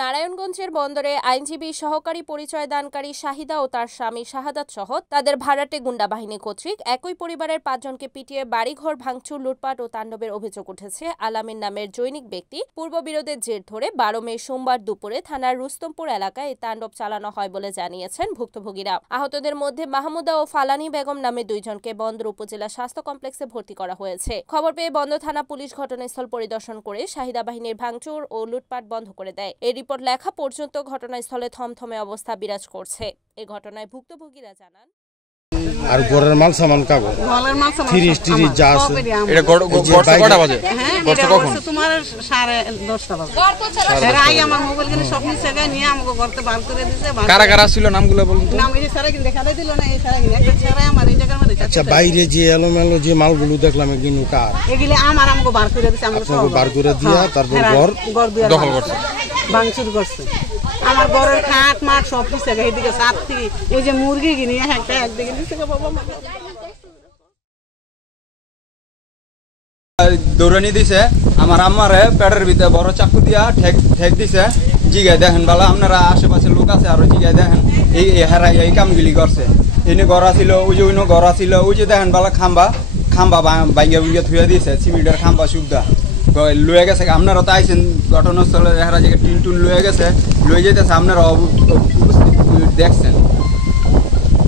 নারায়ণগঞ্জের বন্দরে আইনজীবী সহকারী পরিচয় দানকারী শাহিদা ও তার স্বামী শাহাদাত সহ তাদের ভাড়াটে গুন্ডা বাহিনী কর্তৃক একই পরিবারের ৫ জনকে পিটিয়ে বাড়িঘর ভাঙচুর, লুটপাট ও তাণ্ডবের অভিযোগ উঠেছে। আলামিন নামের জৈনিক ব্যক্তি পূর্ববিরোধের জের ধরে ১২ মে সোমবার দুপুরে থানার রুস্তমপুর এলাকায় এই তাণ্ডব চালানো হয় বলে জানিয়েছেন ভুক্তভোগীরা। আহতদের মধ্যে মাহমুদা ও ফালানি বেগম নামে ২ জনকে বন্দর উপজেলা স্বাস্থ্য কমপ্লেক্সে ভর্তি করা হয়েছে। খবর পেয়ে বন্দর থানা পুলিশ ঘটনাস্থল পরিদর্শন করে শাহিদা বাহিনীর ভাঙচুর ও লুটপাট বন্ধ করে দেয়। রিপোর্ট লেখা পর্যন্ত ঘটনাস্থলে থমথমে অবস্থা বিরাজ করছে। এই ঘটনায় ভুক্তভোগীরা জানান, আর ঘরের মাল সামান কাগজ ফ্রিজ টিরিজ যা আছে এটা কটা বাজে? এটা তোমার 10:30 বাজে। রাই আমার মোবাইল কিনে সব নিচে গিয়ে নিয়ে আমাকে ঘরতে বার করে দিয়েছে। কারা কারা ছিল নামগুলো বলুন তো। নাম এই সারা কিন দেখালে দিল না, এই সারা কিন একটা ছেড়ে আমার এই জায়গার মধ্যে। আচ্ছা, বাইরে যে এলোমেলো যে মালগুলো দেখলাম এগুলো কার? এগুলো আমাকে বার করে দিয়েছে। আমাকে সব বার করে দিয়া তারপর ঘর দখল করছে, ভাঙচুর করছে। আমার ঘরের খাট মাঠ সব নিচে গিয়ে এদিকে সাত থেকে এই যে মুরগি কিনে একটা একদিকে নিচে বাবা দৌড়ানি দিছে। আমার আম্মারে পেটের ভিতরে বড় চাকু দিয়া ঠেক দিছে। জিগায় দেখেন বালা আপনারা আশেপাশে লোক আছে আরো জিগায় দেখেন এই হেরা এই কামগুলি করছে। এনে গড়া ছিল, ওই যে অন্য গড়া ছিল, ওই যে দেখেন বালা খাম্বা বাইয়া বুইয়া থুয়ে দিয়েছে। সিমেন্টের খাম্বা সুবিধা লয়ে গেছে। আপনারা তো আইসেন ঘটনাস্থলে, হেরা জায়গায় টিন লয়ে গেছে, লয়ে যেতেছে। আপনারা উপস্থিত দেখছেন।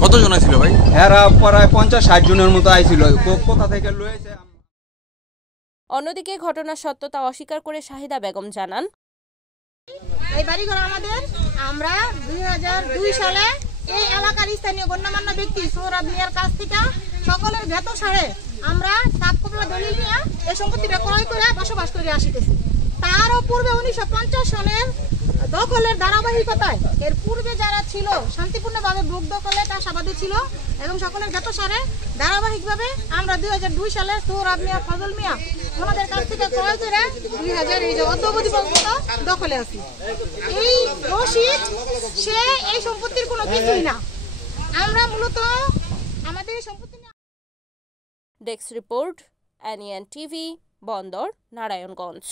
কতজন ছিল ভাই? হেরা প্রায় ৫০-৬০ জনের মতো আইছিল। কোথা থেকে লয়েছে। অন্যদিকে ঘটনার সত্যতা অস্বীকার করে শাহিদা বেগম জানান, এই বাড়িঘর আমাদের। আমরা ২০০২ সালে এই এলাকার স্থানীয় গণ্যমান্য ব্যক্তি সোহরাব মিয়ার কাছ থেকে সকলের ভেতর সারে আমরা সাবকপলা দলিল নিয়ে এই সম্পত্তিটা ক্রয় করে বসবাস করে আসিতেছি। তারও পূর্বে ১৯৫০ সনের দখলের ধারাবাহিকতায় এর পূর্বে যারা ছিল শান্তিপূর্ণভাবে বুক দখলে চাষাবাদী ছিল এবং সকলের ভেতর সারে ধারাবাহিকভাবে আমরা ২০০২ সালে সোহরাব মিয়া, ফজল মিয়া ওনাদের কাছ থেকে ক্রয় করে ২০০০ এই যে অদ্যাবধি পর্যন্ত দখলে আছি। এই রশিদ সে এই সম্পত্তির কোনো কিছুই না। আমরা মূলত আমাদের এই সম্পত্তি। ডেস্ক রিপোর্ট, NEN টিভি, বন্দর, নারায়ণগঞ্জ।